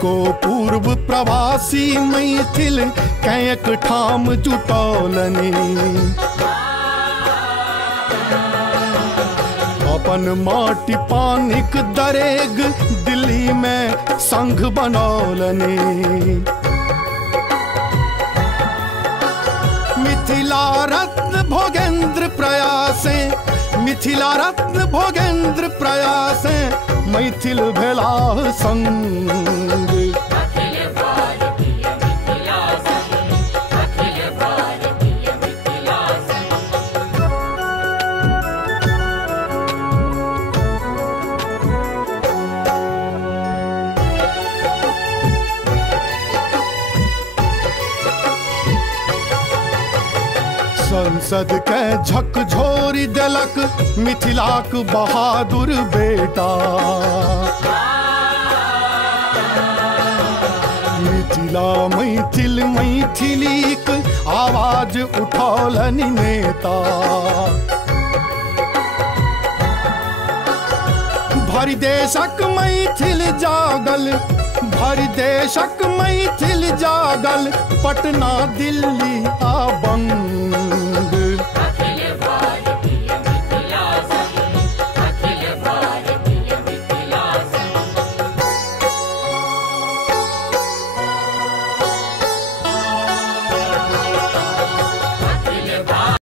को पूर्व प्रवासी मैथिल कैक ठाम जुटौलनि। अपन माटी पानिक दरेग दिल्ली में संघ बनौलनि। मिथिला रत्न भोगेंद्र प्रयासे, मिथिला रत्न भोगेंद्र प्रयासे मैथिल भेला संग। संसद के झकझोरी देलक मिथिलाक बहादुर बेटा। मिथिला मैथिल मैथिलीक आवाज उठौलनि नेता। भरि देशक मैथिल जागल, भरि देशक मैथिल जागल, पटना दिल्ली आ बंग।